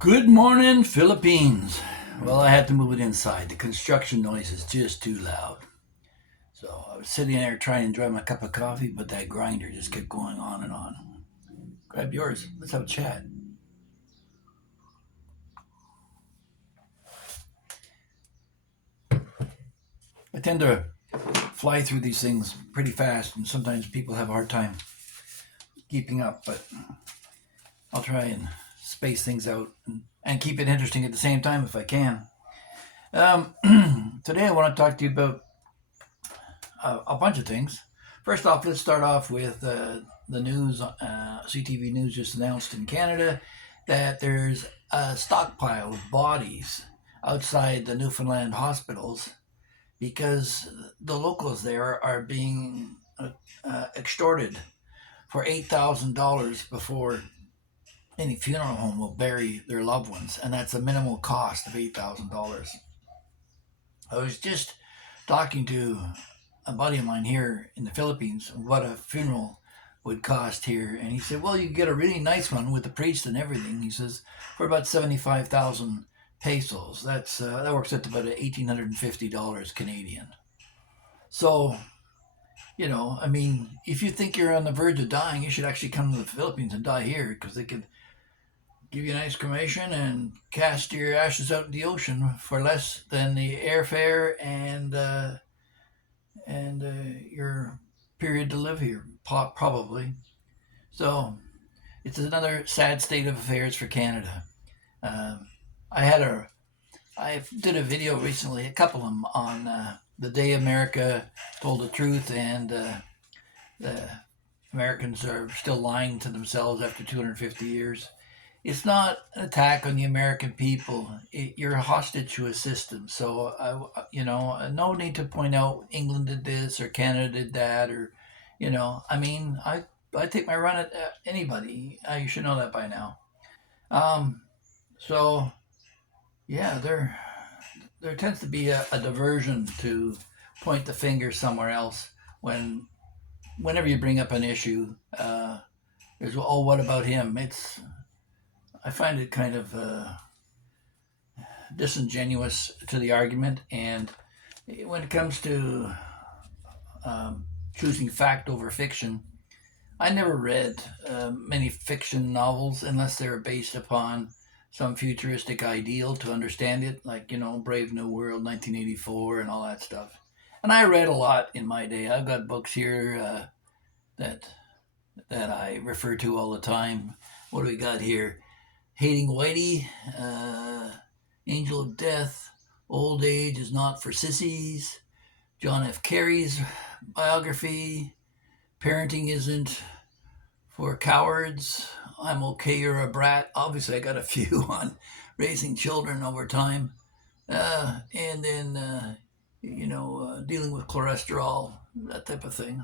Good morning, Philippines. Well, I had to move it inside. The construction noise is just too loud. So I was sitting there trying to enjoy my cup of coffee, but that grinder just kept going on and on. Grab yours. Let's have a chat. I tend to fly through these things pretty fast, and sometimes people have a hard time keeping up, but I'll try and space things out and keep it interesting at the same time if I can. Um, Today, I want to talk to you about a bunch of things. First off, let's start off with the news. CTV News just announced in Canada that there's a stockpile of bodies outside the Newfoundland hospitals because the locals there are being extorted for $8,000 before any funeral home will bury their loved ones, and that's a minimal cost of $8,000. I was just talking to a buddy of mine here in the Philippines what a funeral would cost here, and he said, "Well, you get a really nice one with the priest and everything." He says for about 75,000 pesos. That works out to about $1,850 Canadian. So I mean, if you think you're on the verge of dying, you should actually come to the Philippines and die here because they could give you a nice cremation and cast your ashes out in the ocean for less than the airfare and your period to live here, probably. So it's another sad state of affairs for Canada. Um, I had a I did a video recently, a couple of them on the day America told the truth, and the Americans are still lying to themselves after 250 years. It's not an attack on the American people. You're a hostage to a system. So no need to point out England did this or Canada did that, or I mean, I take my run at anybody. You should know that by now. Um, so yeah, there tends to be a diversion to point the finger somewhere else whenever you bring up an issue. There's, oh, what about him? I find it kind of disingenuous to the argument. And when it comes to choosing fact over fiction, I never read many fiction novels unless they were based upon some futuristic ideal to understand it, like, Brave New World, 1984, and all that stuff. And I read a lot in my day. I've got books here that I refer to all the time. What do we got here? Hating Whitey, Angel of Death, Old Age is Not for Sissies, John F. Kerry's biography, Parenting Isn't for Cowards, I'm Okay, You're a Brat. Obviously, I got a few on raising children over time. And then, dealing with cholesterol, that type of thing.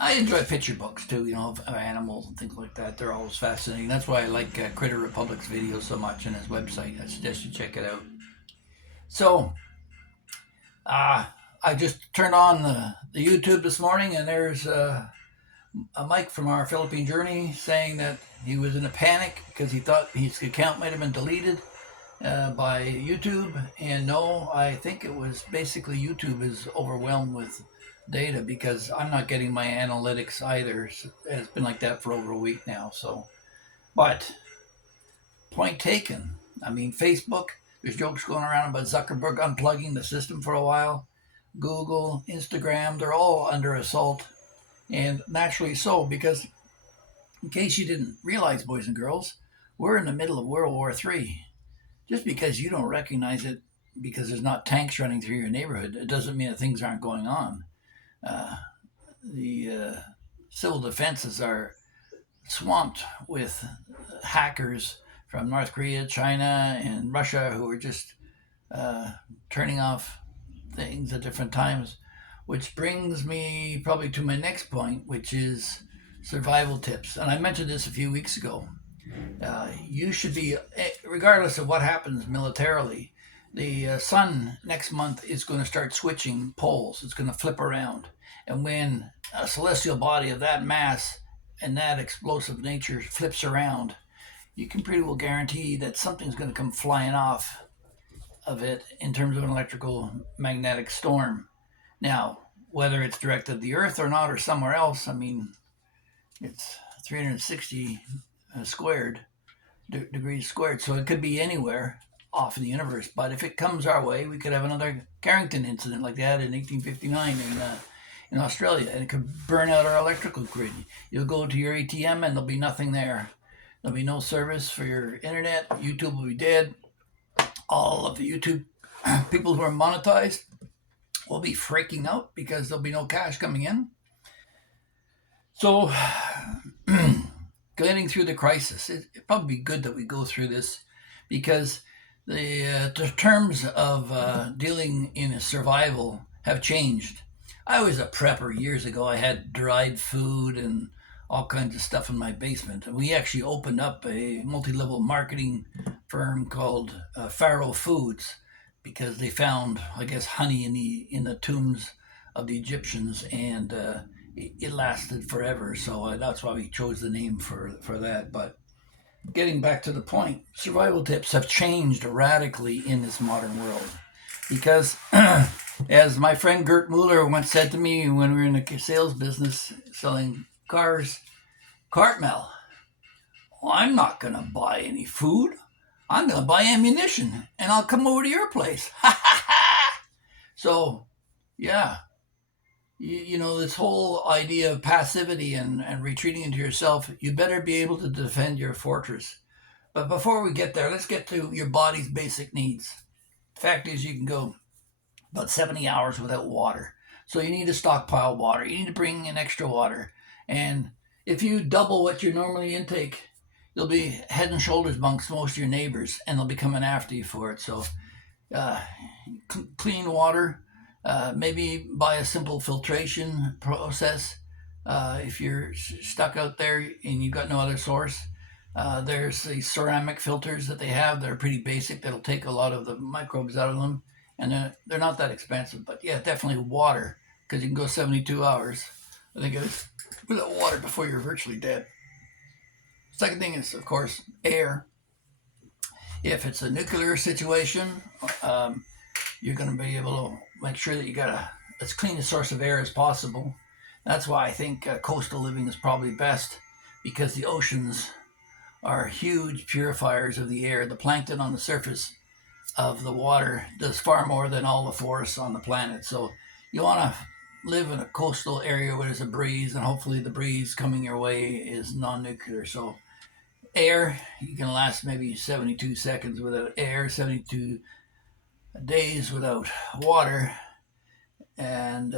I enjoy picture books too, of animals and things like that. They're always fascinating. That's why I like Critter Republic's videos so much and his website. I suggest you check it out. So, I just turned on the YouTube this morning, and there's a Mike from our Philippine journey saying that he was in a panic because he thought his account might have been deleted by YouTube. And no, I think it was basically YouTube is overwhelmed with data because I'm not getting my analytics either. It's been like that for over a week now. So, but point taken. I mean, Facebook, there's jokes going around about Zuckerberg unplugging the system for a while. Google, Instagram, they're all under assault. And naturally so, because in case you didn't realize, boys and girls, we're in the middle of World War III. Just because you don't recognize it because there's not tanks running through your neighborhood, it doesn't mean that things aren't going on. Uh, the civil defenses are swamped with hackers from North Korea, China, and Russia who are just uh, turning off things at different times. Which brings me probably to my next point, which is survival tips. And I mentioned this a few weeks ago. You should be, regardless of what happens militarily, the sun next month is going to start switching poles. It's going to flip around. And when a celestial body of that mass and that explosive nature flips around, you can pretty well guarantee that something's going to come flying off of it in terms of an electrical magnetic storm. Now, whether it's directed at the Earth or not, or somewhere else, I mean, it's 360 squared degrees squared, so it could be anywhere off in the universe. But if it comes our way, we could have another Carrington incident like that in 1859 in Australia, and it could burn out our electrical grid. You'll go to your ATM and there'll be nothing there. There'll be no service for your internet. YouTube will be dead. All of the YouTube people who are monetized will be freaking out because there'll be no cash coming in. So, getting through the crisis, it'd probably be good that we go through this because the terms of dealing in survival have changed. I was a prepper years ago. I had dried food and all kinds of stuff in my basement. And we actually opened up a multi-level marketing firm called Pharaoh Foods because they found, I guess, honey in the tombs of the Egyptians, and it lasted forever. So that's why we chose the name for that. But getting back to the point, survival tips have changed radically in this modern world because, as my friend Gert Mueller once said to me when we were in the sales business selling cars, Cartmel, I'm not going to buy any food. I'm going to buy ammunition, and I'll come over to your place. So, yeah, you know, this whole idea of passivity and retreating into yourself, you better be able to defend your fortress. But before we get there, let's get to your body's basic needs. The fact is, you can go about 70 hours without water. So you need to stockpile water. You need to bring in extra water. And if you double what you normally intake, you'll be head and shoulders amongst most of your neighbors, and they'll be coming after you for it. So clean water, maybe buy a simple filtration process. If you're stuck out there and you've got no other source, there's these ceramic filters that they have. They're pretty basic. That'll take a lot of the microbes out of them, and they're not that expensive. But yeah, definitely water, because you can go 72 hours, I think it is, without water before you're virtually dead. Second thing is, of course, air. If it's a nuclear situation, you're going to be able to make sure that you got as clean a source of air as possible. That's why I think coastal living is probably best, because the oceans are huge purifiers of the air. The plankton on the surface of the water does far more than all the forests on the planet. So you want to live in a coastal area where there's a breeze, and hopefully the breeze coming your way is non-nuclear. So air, you can last maybe 72 seconds without air, 72 days without water, and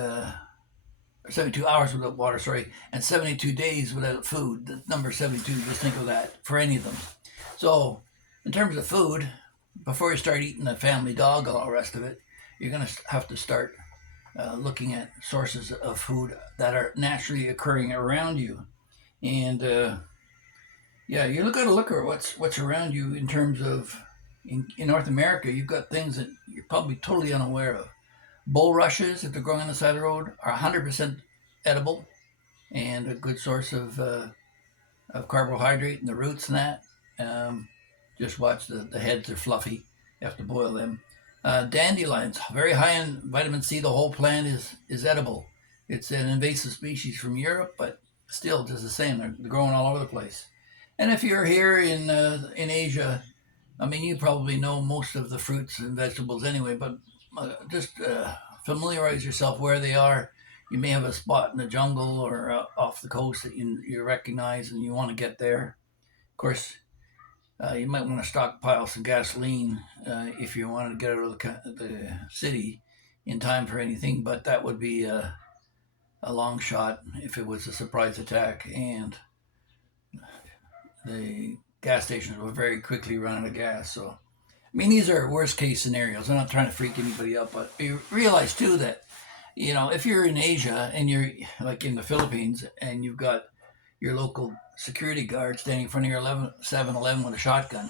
72 hours without water, sorry, and 72 days without food. The number 72, just think of that for any of them. So in terms of food, before you start eating the family dog and all the rest of it, you're going to have to start looking at sources of food that are naturally occurring around you. And yeah, you got to look at what's around you in terms of, in North America, you've got things that you're probably totally unaware of. Bulrushes, if they're growing on the side of the road, are 100% edible and a good source of carbohydrate in the roots and that. Just watch the heads are fluffy. You have to boil them. Dandelions, very high in vitamin C. The whole plant is edible. It's an invasive species from Europe, but still just the same. They're growing all over the place. And if you're here in Asia, I mean, you probably know most of the fruits and vegetables anyway, but just familiarize yourself where they are. You may have a spot in the jungle or off the coast that you recognize and you want to get there. Of course, you might want to stockpile some gasoline if you wanted to get out of the city in time for anything, but that would be a long shot if it was a surprise attack and the gas stations will very quickly run out of gas. So, I mean, these are worst case scenarios. I'm not trying to freak anybody out, but you realize too that, you know, if you're in Asia and you're like in the Philippines and you've got your local security guard standing in front of your 7-Eleven with a shotgun,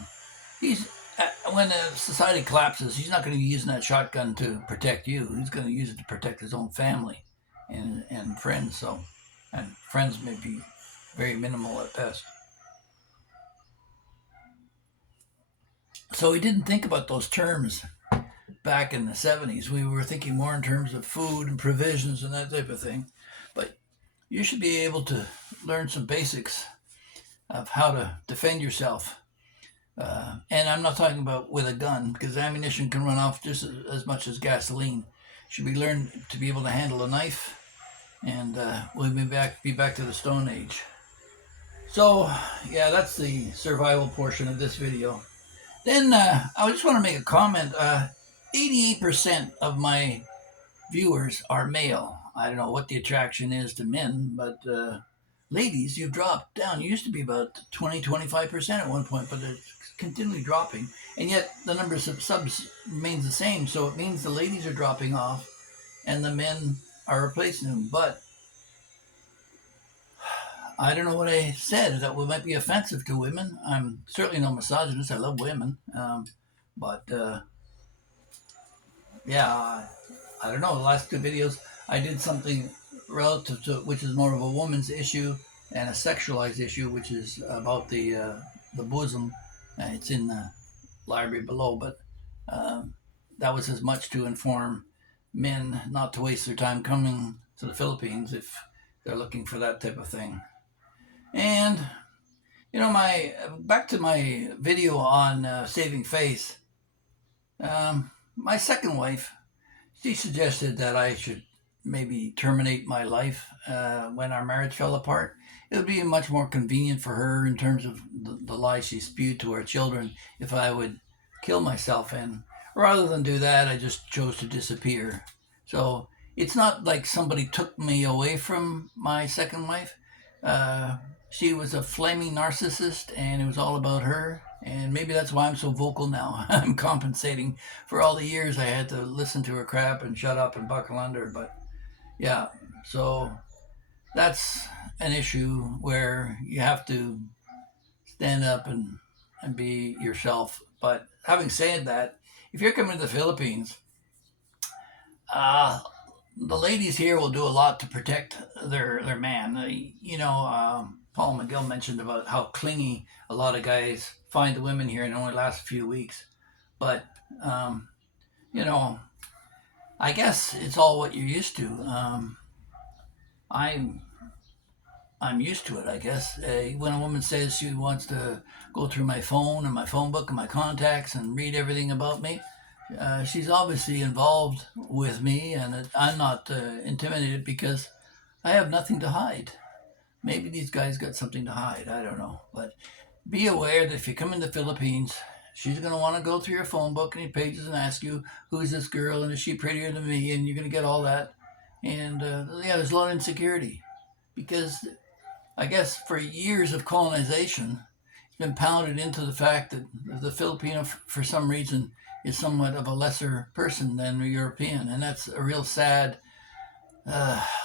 when the society collapses, he's not going to be using that shotgun to protect you. He's going to use it to protect his own family and friends. So, and friends may be very minimal at best. So we didn't think about those terms back in the 70s. We were thinking more in terms of food and provisions and that type of thing. But you should be able to learn some basics of how to defend yourself. And I'm not talking about with a gun, because ammunition can run off just as much as gasoline. Should be learned to be able to handle a knife, and we'll be back to the Stone Age. So yeah, that's the survival portion of this video. Then I just want to make a comment. 88% of my viewers are male. I don't know what the attraction is to men, but ladies, you've dropped down. You used to be about 20-25% at one point, but it's continually dropping. And yet the numbers of subs remains the same. So it means the ladies are dropping off and the men are replacing them. But I don't know what I said. That might be offensive to women. I'm certainly no misogynist. I love women. But yeah, I don't know. The last two videos, I did something relative to, which is more of a woman's issue, and a sexualized issue, which is about the bosom. It's in the library below, but that was as much to inform men not to waste their time coming to the Philippines if they're looking for that type of thing. And my back to my video on saving face. My second wife, she suggested that I should maybe terminate my life when our marriage fell apart. It would be much more convenient for her in terms of the lies she spewed to our children if I would kill myself. And rather than do that, I just chose to disappear. So it's not like somebody took me away from my second wife. She was a flaming narcissist, and it was all about her. And maybe that's why I'm so vocal now. I'm compensating for all the years I had to listen to her crap and shut up and buckle under. But yeah, so that's an issue where you have to stand up and be yourself. But having said that, if you're coming to the Philippines, the ladies here will do a lot to protect their man. Paul McGill mentioned about how clingy a lot of guys find the women here, and it only lasts a few weeks. But I guess it's all what you're used to. I'm used to it, I guess. When a woman says she wants to go through my phone and my phone book and my contacts and read everything about me, she's obviously involved with me, and I'm not intimidated because I have nothing to hide. Maybe these guys got something to hide. I don't know. But be aware that if you come in the Philippines, she's going to want to go through your phone book and your pages and ask you, who's this girl and is she prettier than me? And you're going to get all that. And there's a lot of insecurity because I guess for years of colonization, it's been pounded into the fact that the Filipino, for some reason, is somewhat of a lesser person than the European. And that's a real sad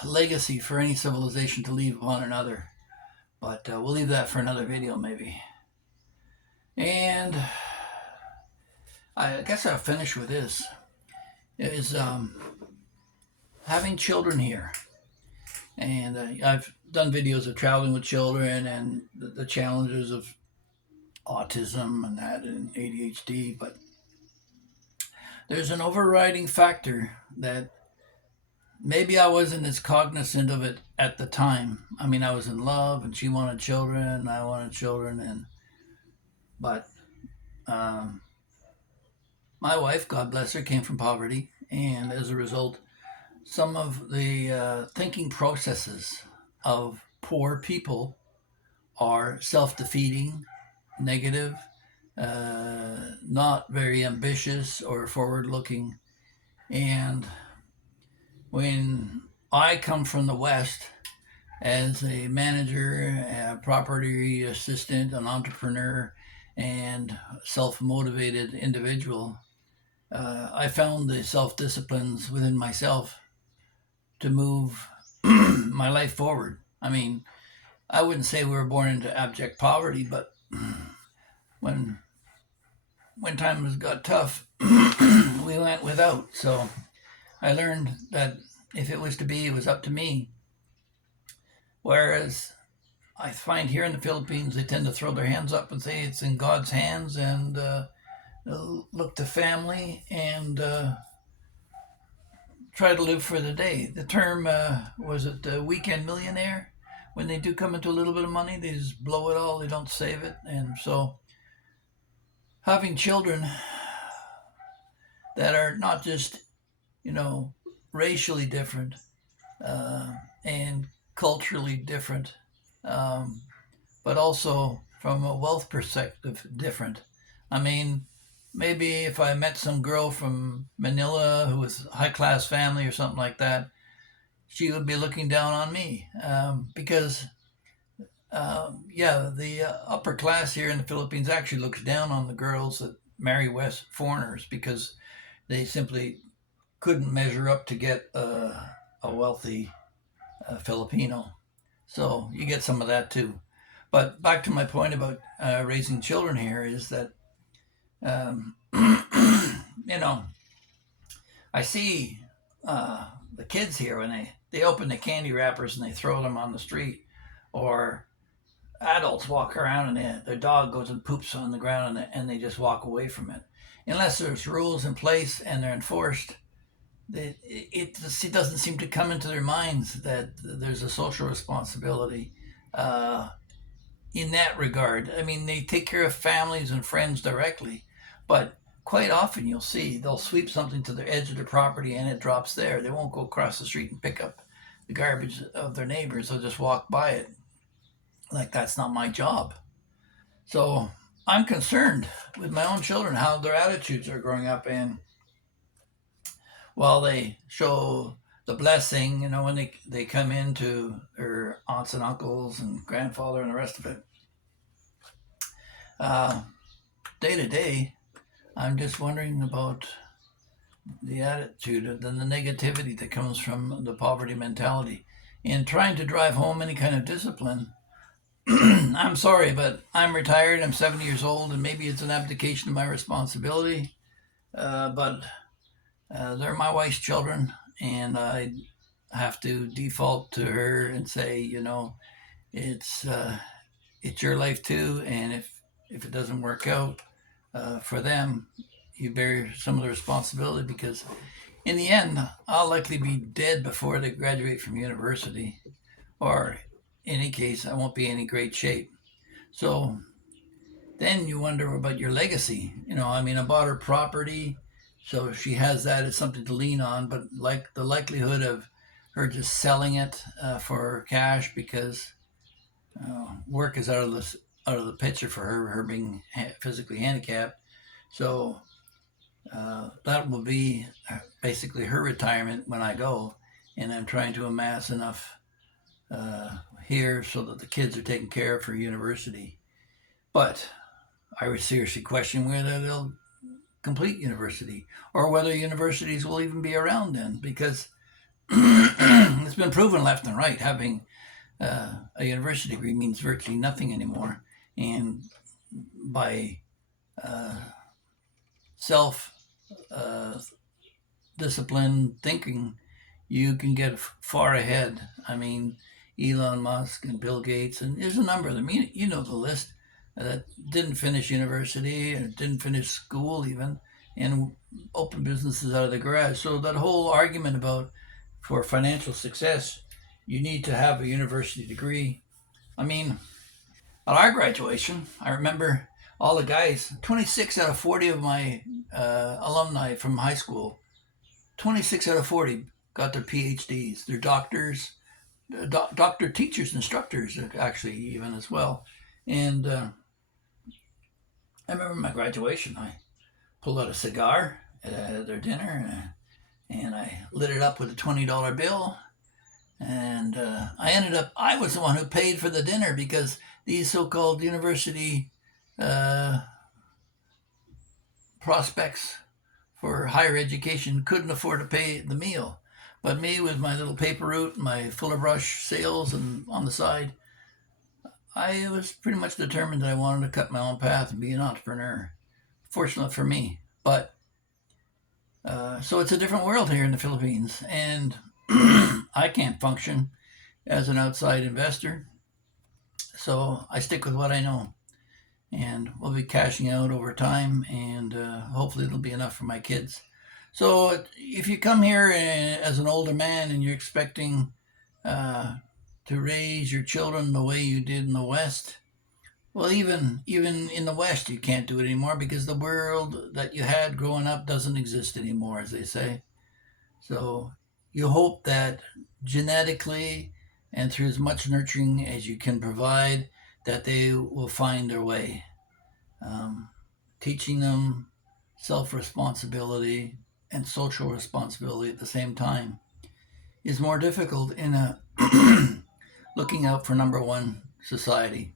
legacy for any civilization to leave upon another. But we'll leave that for another video maybe. And I guess I'll finish with this. Is having children here. And I've done videos of traveling with children and the challenges of autism and that and ADHD. But there's an overriding factor that maybe I wasn't as cognizant of it at the time. I mean, I was in love, and she wanted children, and I wanted children, but my wife, God bless her, came from poverty, and as a result, some of the thinking processes of poor people are self-defeating, negative, not very ambitious or forward-looking, and when I come from the West as a manager, a property assistant, an entrepreneur, and self-motivated individual, I found the self-disciplines within myself to move my life forward. I mean, I wouldn't say we were born into abject poverty, but when times got tough, we went without. So I learned that if it was to be, it was up to me. Whereas I find here in the Philippines, they tend to throw their hands up and say it's in God's hands, and look to family and try to live for the day. The term, was it weekend millionaire? When they do come into a little bit of money, they just blow it all, they don't save it. And so having children that are not just, you know, racially different uh, and culturally different, um, but also from a wealth perspective different. I mean, maybe if I met some girl from Manila who was high class family or something like that, she would be looking down on me because, yeah, the upper class here in the Philippines actually looks down on the girls that marry West foreigners because they simply couldn't measure up to get a wealthy Filipino. So you get some of that too. But back to my point about raising children here is that, um, you know, I see the kids here when they open the candy wrappers and they throw them on the street, or adults walk around and their dog goes and poops on the ground and they just walk away from it. Unless there's rules in place and they're enforced, it doesn't seem to come into their minds that there's a social responsibility uh, in that regard. I mean, they take care of families and friends directly, but quite often you'll see they'll sweep something to the edge of their property and it drops there. They won't go across the street and pick up the garbage of their neighbors. They'll just walk by it like that's not my job. So I'm concerned with my own children, how their attitudes are growing up. And while they show the blessing, you know, when they come into their aunts and uncles and grandfather and the rest of it, uh, day to day, I'm just wondering about the attitude and the negativity that comes from the poverty mentality. In trying to drive home any kind of discipline, I'm sorry, but I'm retired. I'm 70 years old, and maybe it's an abdication of my responsibility. But they're my wife's children, and I have to default to her and say, you know, it's it's your life too, and if it doesn't work out for them, you bear some of the responsibility because in the end, I'll likely be dead before they graduate from university, or in any case, I won't be in any great shape. So then you wonder about your legacy. You know, I mean, I bought her property, so she has that as something to lean on. But like the likelihood of her just selling it for cash because work is out of the picture for her, her being physically handicapped. So that will be basically her retirement when I go, and I'm trying to amass enough here so that the kids are taken care of for university. But I would seriously question whether they'll complete university or whether universities will even be around then because it's been proven left and right having a university degree means virtually nothing anymore. And by uh, self uh, discipline thinking, you can get far ahead. I mean, Elon Musk and Bill Gates, and there's a number of them. You know the list that didn't finish university and didn't finish school even, and open businesses out of the garage. So that whole argument about for financial success, you need to have a university degree. I mean, at our graduation, I remember all the guys, 26 out of 40 of my alumni from high school, 26 out of 40 got their PhDs. They're doctors, doctor teachers, instructors, actually, even as well. And I remember my graduation, I pulled out a cigar at their dinner and I lit it up with a $20 bill. And I was the one who paid for the dinner because these so called university uh, prospects for higher education couldn't afford to pay the meal. But me, with my little paper route, my Fuller Brush sales, and on the side, I was pretty much determined that I wanted to cut my own path and be an entrepreneur. Fortunate for me. But so it's a different world here in the Philippines, and I can't function as an outside investor. So I stick with what I know. and we'll be cashing out over time, and hopefully it'll be enough for my kids. So if you come here as an older man and you're expecting to raise your children the way you did in the West, well, even in the West, you can't do it anymore because the world that you had growing up doesn't exist anymore, as they say. So you hope that genetically and through as much nurturing as you can provide, that they will find their way. Um, Teaching them self responsibility and social responsibility at the same time is more difficult in a looking out for number one society.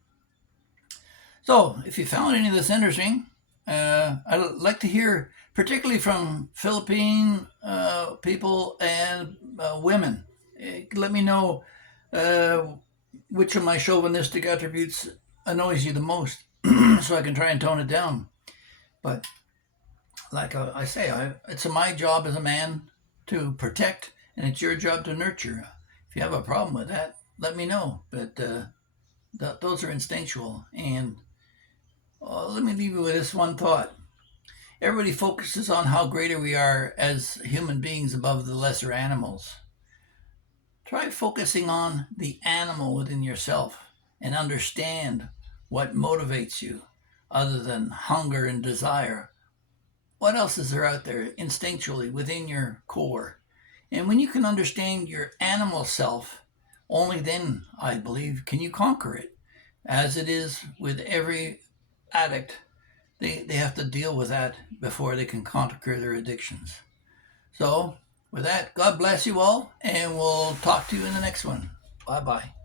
So, if you found any of this interesting, I'd like to hear, particularly from Philippine people and women. Let me know uh, which of my chauvinistic attributes annoys you the most, so I can try and tone it down. But like I say, it's my job as a man to protect, and it's your job to nurture. If you have a problem with that, let me know. But those are instinctual. And let me leave you with this one thought. Everybody focuses on how greater we are as human beings above the lesser animals. Try focusing on the animal within yourself and understand what motivates you other than hunger and desire. What else is there out there instinctually within your core? And when you can understand your animal self, only then, I believe, can you conquer it. As it is with every addict, they have to deal with that before they can conquer their addictions. So, with that, God bless you all, and we'll talk to you in the next one. Bye bye.